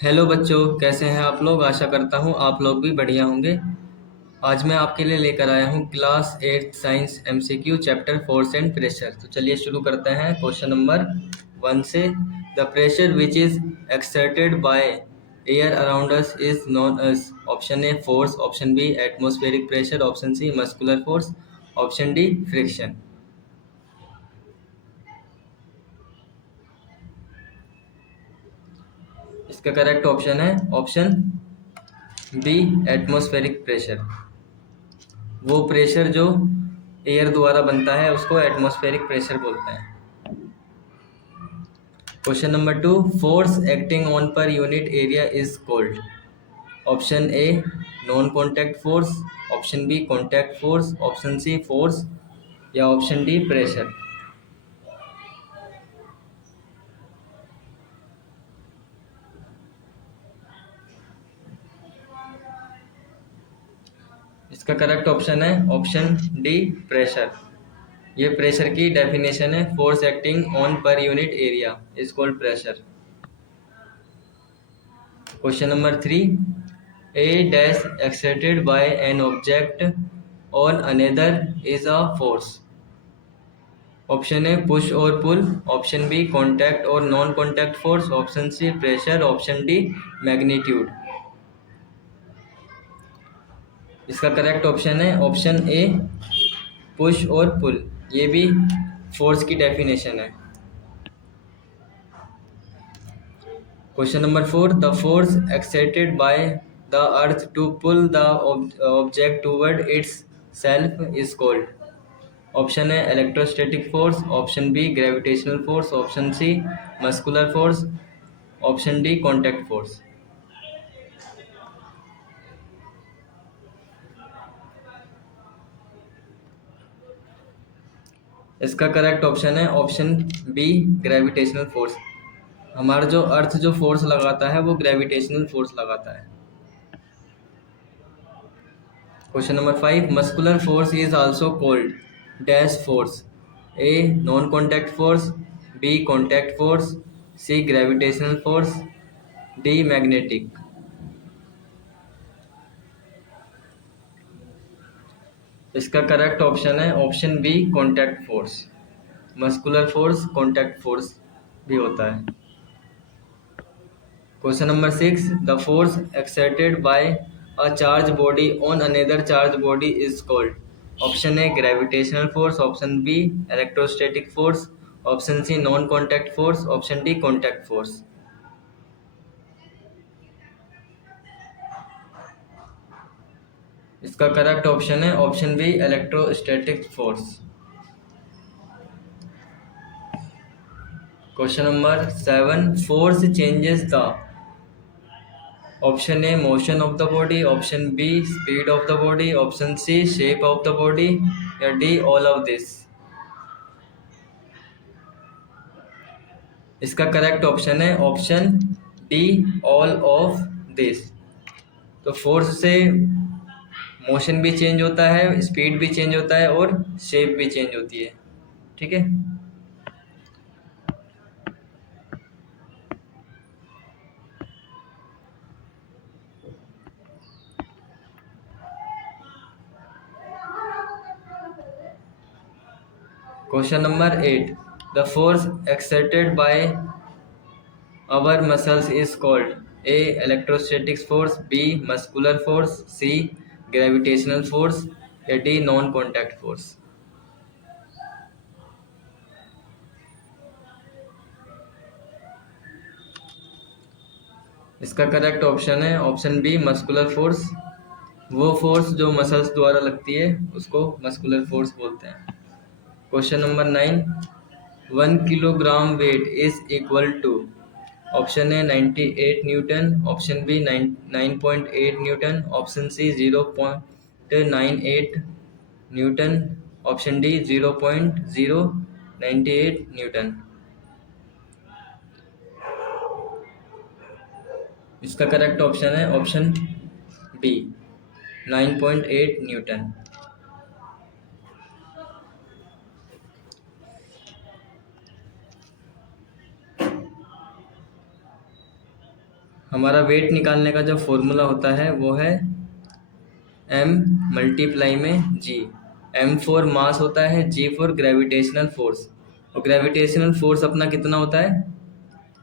Hello बच्चों, कैसे हैं आप लोग। आशा करता हूँ आप लोग भी बढ़िया होंगे। आज मैं आपके लिए लेकर आया हूँ class 8 science MCQ chapter force and pressure. तो चलिए शुरू करते हैं क्वेश्चन नंबर 1 से। The pressure which is exerted by air around us is known as. Option A force, option B atmospheric pressure, option C muscular force, option D friction. इसका correct option है option B atmospheric pressure. वो pressure जो air द्वारा बनता है उसको atmospheric pressure बोलते हैं। Question number 2, force acting on per unit area is called. Option A non contact force, option B contact force, option C force या ऑप्शन डी प्रेशर। इसका करेक्ट ऑप्शन है ऑप्शन डी प्रेशर। ये pressure की definition है। Force acting on per unit area is called pressure. Question number 3, a dash exerted by an object on another is a force। Option A push और pull, option B contact और non contact force, option C pressure, option D magnitude. इसका correct option है option A push और pull. ये भी force की definition है। Question number 4, the force exerted by the earth to pull the object toward itself is called. Option है electrostatic force, option B gravitational force, option C muscular force, option D contact force. इसका correct option है option B gravitational force. हमारा जो अर्थ जो force लगाता है वो gravitational force लगाता है। Question number 5, muscular force is also called dash force. A non contact force, B contact force, C gravitational force, D magnetic. इसका करेक्ट ऑप्शन है option B contact force. Muscular force contact force भी होता है। Question number 6, the force exerted by a charge body on another charge body is called. Option A gravitational force, option B electrostatic force, option C non contact force, option D contact force. इसका correct option है option B electrostatic force. Question number 7, force changes the. Option A motion of the body, option B speed of the body, option C shape of the body या D all of this. इसका correct option है option D all of this. तो force से motion भी change होता है, speed भी change होता है और शेप भी चेंज होती है। ठीक है। Question number 8, the force exerted bye our muscles is called A electrostatic force, B muscular force, C gravitational force या D non contact force। इसका करेक्ट ऑप्शन है ऑप्शन बी मस्कुलर फोर्स। वो force जो muscles द्वारा लगती है उसको muscular force बोलते हैं। Question number 9, 1 kilogram weight is equal to. Option A 98 newton, option B 9.8 newton, option C 0.98 newton, option D 0.098 newton. इसका करेक्ट ऑप्शन है ऑप्शन बी 9.8 न्यूटन। हमारा वेट निकालने का जो फॉर्मूला होता है वो है m मल्टीप्लाई में g। m फॉर मास होता है, g फॉर ग्रेविटेशनल फोर्स। और ग्रेविटेशनल फोर्स अपना कितना होता है?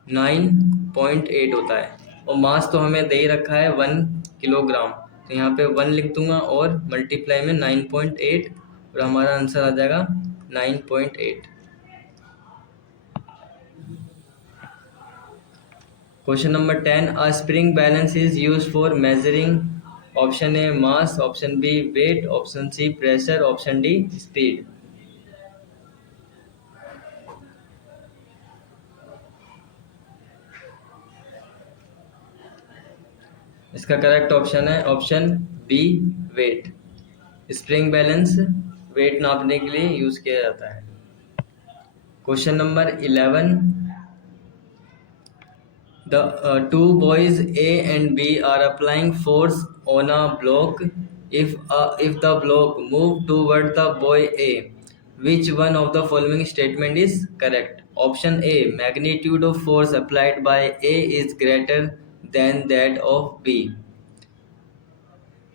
9.8 होता है। और मास तो हमें दे ही रखा है 1 किलोग्राम, तो यहाँ पे 1 लिख दूंगा और मल्टीप्लाई में 9.8, और हमारा आंसर आ जाएगा 9.8। Question number 10, a spring balance is use for measuring. Option A mass, option B weight, option C pressure, option D speed. इसका करेक्ट ऑप्शन है option B weight. Spring balance weight नापने के लिए यूज किया जाता है। Question number 11, the two boys A and B are applying force on a block. If the block move toward the boy A, which one of the following statement is correct? Option A, magnitude of force applied by A is greater than that of B.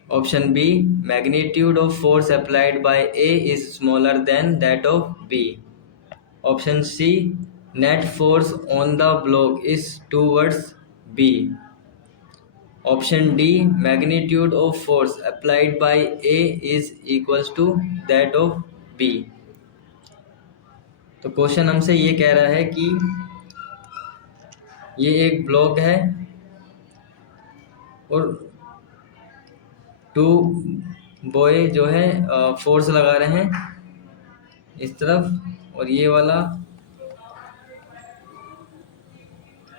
Option B, magnitude of force applied by A is smaller than that of B. Option C, net force on the block is towards B. Option D, magnitude of force applied by A is equals to that of B. तो question हमसे ये कह रहा है कि ये एक block है और टू बॉय जो है फोर्स लगा रहे हैं इस तरफ, और ये वाला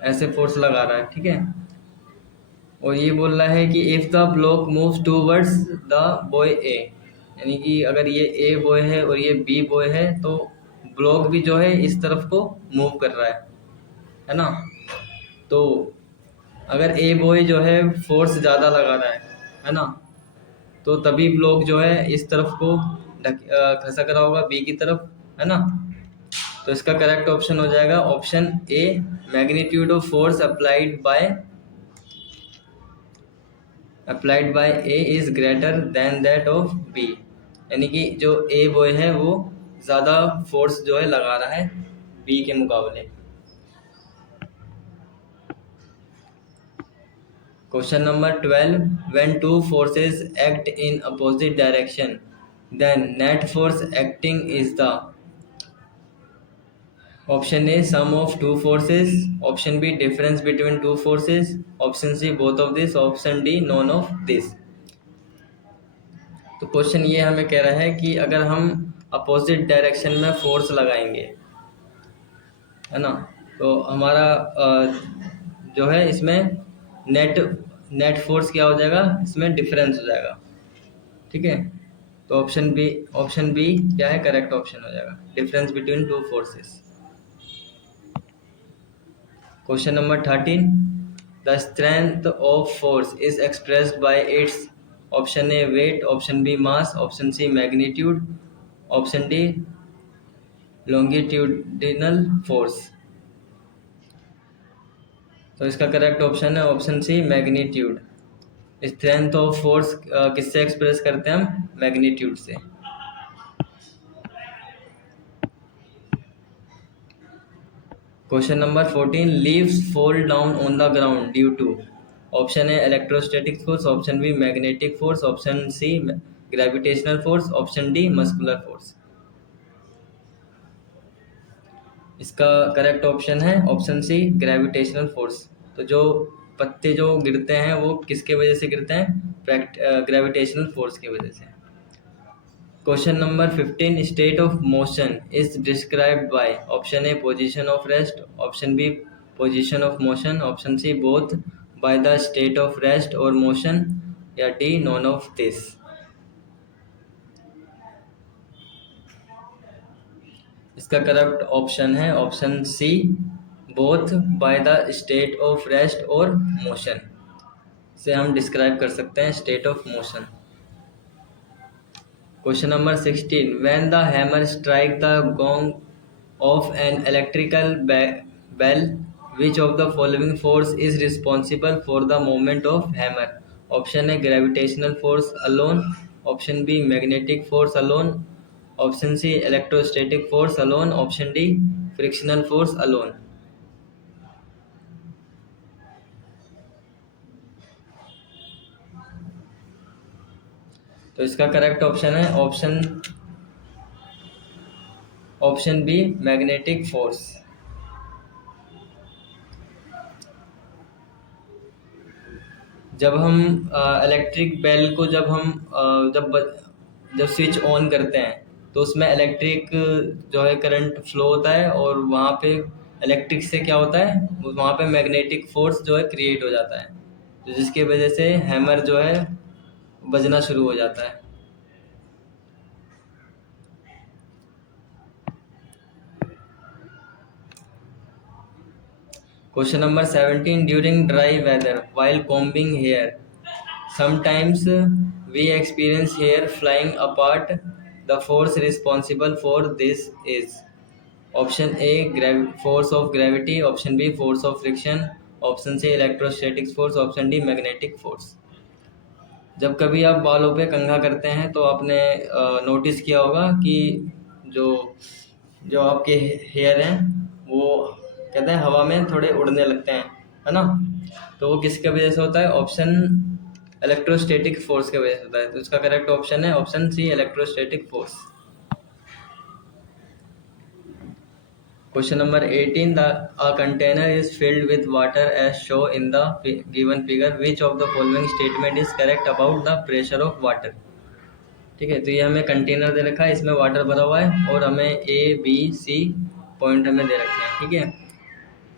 ऐसे फोर्स लगा रहा है, ठीक है। और ये बोल रहा है कि if the block moves towards the boy A, यानी कि अगर ये ए बॉय है और ये बी बॉय है तो ब्लॉक भी जो है इस तरफ को मूव कर रहा है ना। तो अगर ए बॉय जो है फोर्स ज़्यादा लगा रहा है ना, तो तभी ब्लॉक जो है इस तरफ को खसक रहा होगा बी की तरफ, है ना। तो इसका करेक्ट ऑप्शन हो जाएगा option A, magnitude of force applied by A is greater than that of B, यानी कि जो ए बॉय है वो ज़्यादा फोर्स जो है लगा रहा है बी के मुकाबले। Question number 12, when two forces act in opposite direction then net force acting is the. Option A sum of two forces, option B difference between two forces, option C both of this, option D none of this. तो question ये हमें कह रहा है कि अगर हम opposite direction में फोर्स लगाएंगे, है ना, तो हमारा जो है इसमें नेट फोर्स क्या हो जाएगा, इसमें डिफरेंस हो जाएगा, ठीक है। तो ऑप्शन बी क्या है, करेक्ट ऑप्शन हो जाएगा, difference between two forces. Question number 13, the strength of force is expressed by its. Option A weight, option B mass, option C magnitude, option D longitudinal force. तो इसका correct option है option C magnitude. Strength of force किससे express करते हैं हम, magnitude से। Question number 14, leaves fall down on the ground due to. Option A electrostatic force, option B magnetic force, option C gravitational force, option D muscular force. इसका correct option है option C gravitational force. तो जो पत्ते जो गिरते हैं वो किसके वजह से गिरते हैं, ग्रेविटेशनल फोर्स की वजह से। Question number 15, state of motion is described by. Option A position of rest, option B position of motion, option C both by the state of rest और मोशन, या डी नॉन ऑफ दिस। इसका correct option है option C both by the state of rest और motion से हम describe कर सकते हैं state of motion. Question number 16, when the hammer strike the gong of an electrical bell which of the following force is responsible for the movement of hammer? Option है gravitational force alone, option B magnetic force alone, option C electrostatic force alone, option D frictional force alone. तो इसका correct option है option B magnetic force. जब हम electric bell को जब हम जब स्विच ऑन करते हैं तो उसमें इलेक्ट्रिक जो है करंट फ्लो होता है, और वहाँ पे इलेक्ट्रिक से क्या होता है, वहाँ पे मैग्नेटिक फोर्स जो है क्रिएट हो जाता है, तो जिसकी वजह से हैमर जो है बजना शुरू हो जाता है। Question number 17, during dry weather while combing hair sometimes we experience hair flying apart. The force responsible for this is option A force of gravity, option B force of friction, option C electrostatic force, option D magnetic force. जब कभी आप बालों पे कंघा करते हैं तो आपने notice किया होगा कि जो जो आपके हेयर हैं वो कहते हैं हवा में थोड़े उड़ने लगते हैं, है ना? तो वो किसके वजह से होता है? ऑप्शन इलेक्ट्रोस्टैटिक फोर्स के वजह से होता है। तो इसका करेक्ट ऑप्शन है option C electrostatic force. Question number 18. A container is filled with water as shown in the given figure. Which of the following statement is correct about the pressure of water? ठीक है, तो ये हमें container दे रखा है, इसमें water भरा हुआ है और हमें ए बी सी पॉइंट हमें दे रखे हैं। ठीक है,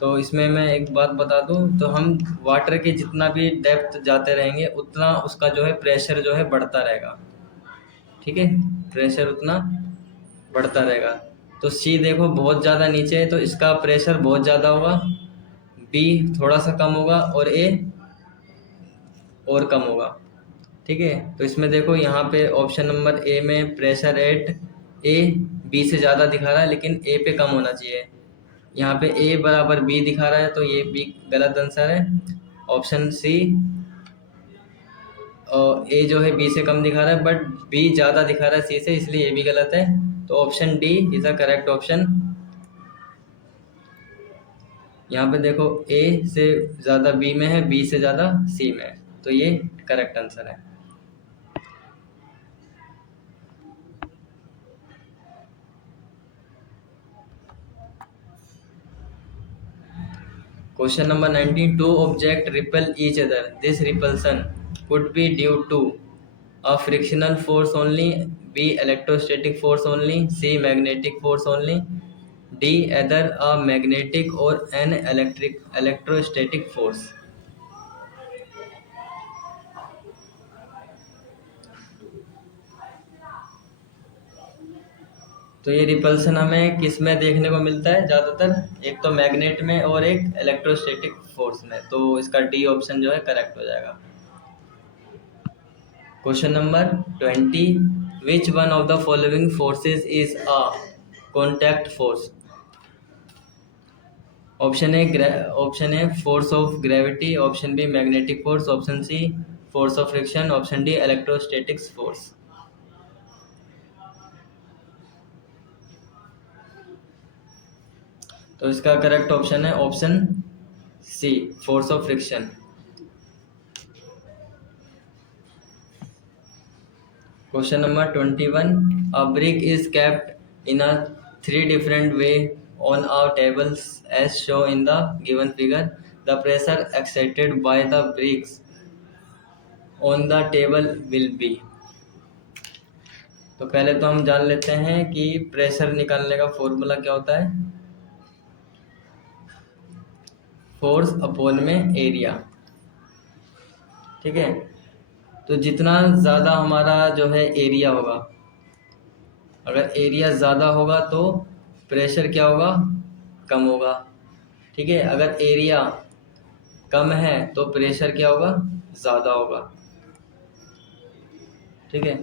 तो इसमें मैं एक बात बता दूं, तो हम वाटर के जितना भी डेप्थ जाते रहेंगे उतना उसका जो है प्रेशर जो है बढ़ता रहेगा। ठीक है, प्रेशर उतना बढ़ता रहेगा। तो सी देखो बहुत ज़्यादा नीचे है तो इसका प्रेशर बहुत ज़्यादा होगा, बी थोड़ा सा कम होगा और ए और कम होगा। ठीक है, तो इसमें देखो यहाँ पे ऑप्शन नंबर ए में प्रेशर एट ए बी से ज़्यादा दिखा रहा है, लेकिन ए पे कम होना चाहिए। यहाँ पे ए बराबर बी दिखा रहा है, तो ये बी गलत आंसर है। ऑप्शन सी ए जो है बी से कम दिखा रहा है, बट बी ज़्यादा दिखा रहा है सी से, इसलिए ए भी गलत है। तो option D is the correct option. यहाँ पे देखो ए से ज़्यादा बी में है, बी से ज़्यादा सी में है, तो ये करेक्ट आंसर है। Question number 19. Two objects repel each other. This repulsion could be due to a frictional force only, B electrostatic force only, C magnetic force only, D either a magnetic or an electrostatic force. तो ये repulsion हमें किस में देखने को मिलता है ज़्यादातर? एक तो मैग्नेट में और एक इलेक्ट्रोस्टैटिक फोर्स में, तो इसका डी ऑप्शन जो है करेक्ट हो जाएगा। Question number 20. Which one of the following forces is a contact force? Option A force of gravity, option B magnetic force, option C force of friction, option D electrostatics force. तो इसका correct option है option C force of friction. Question number 21. A brick is kept in a 3 different way on a tables as shown in the given figure. The pressure exerted by the bricks on the table will be. तो पहले तो हम जान लेते हैं कि pressure निकालने का फॉर्मूला क्या होता है। फोर्स अपॉन में एरिया। ठीक है, तो जितना ज़्यादा हमारा जो है एरिया होगा, अगर एरिया ज़्यादा होगा तो प्रेशर क्या होगा? कम होगा। ठीक है, अगर एरिया कम है तो प्रेशर क्या होगा? ज़्यादा होगा। ठीक है,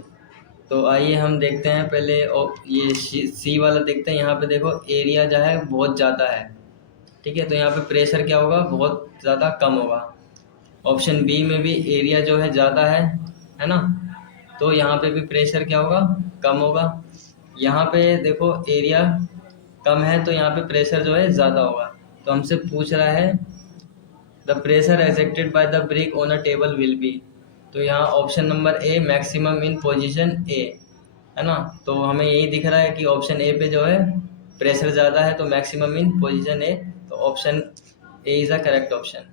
तो आइए हम देखते हैं पहले, और ये सी वाला देखते हैं। यहाँ पे देखो एरिया जो है बहुत ज़्यादा है, ठीक है, तो यहाँ पे प्रेशर क्या होगा, बहुत ज़्यादा कम होगा। ऑप्शन बी में भी एरिया जो है ज़्यादा है ना, तो यहाँ पे भी प्रेशर क्या होगा, कम होगा। यहाँ पे देखो एरिया कम है तो यहाँ पे प्रेशर जो है ज़्यादा होगा। तो हमसे पूछ रहा है the pressure accepted by the brick on a table will be. तो यहाँ option number A maximum in position A, है ना। तो हमें यही दिख रहा है कि ऑप्शन ए पे जो है प्रेशर ज़्यादा है, तो मैक्सिमम इन पोजीशन ए। तो option A is the correct option.